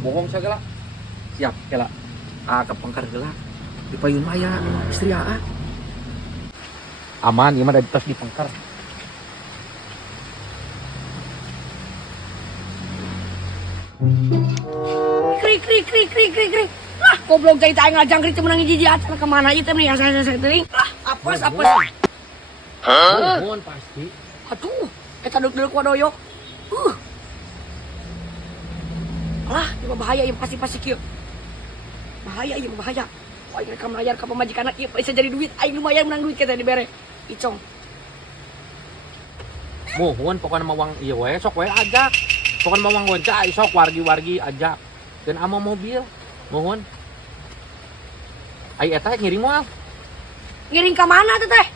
bohong segala. Siap gela. Ke pangkar gela. Di payun maya istri Aman, ieu mah da tos di pangkar. Krik. Lah, goblok jadi tayang ngajangkrik teu meunang hiji acan kemana ieu teh yang saya teuing. Lah, apes. Mohon pasti. Aduh, eta duduk wadoyo. Alah, ieu bahaya ieu pasti kieu. Bahaya. Wah, mereka melayar ke pemajikan ieu bisa jadi duit. Aing lumayan menang duit kita dibere. Icong. Mohon pokoknya mawang ieu we sok we ajak. Pokoknya mawang gonca sok wargi-wargi ajak. Dan ama mobil. Mohon. Ai eta ngiring moal. Ngiring ke mana teh?